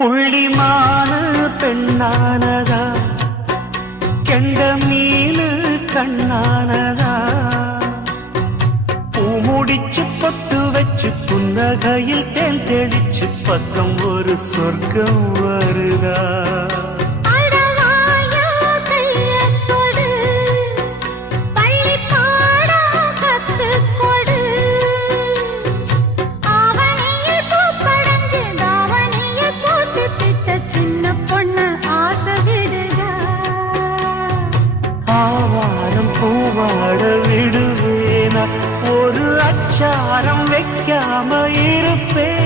புள்ளிமானு பெண்ணானதா, கெண்ட மீனு கண்ணானதா, பூமுடிச்சு பொட்டு வச்சு புன்னகையில் தேன் தெளிச்சு பக்கம் ஒரு சொர்க்கம் வருதா. ஆவாரம் பூவாட விடுவேனா, ஒரு அச்சாரம் வைக்காம இருப்பேன்.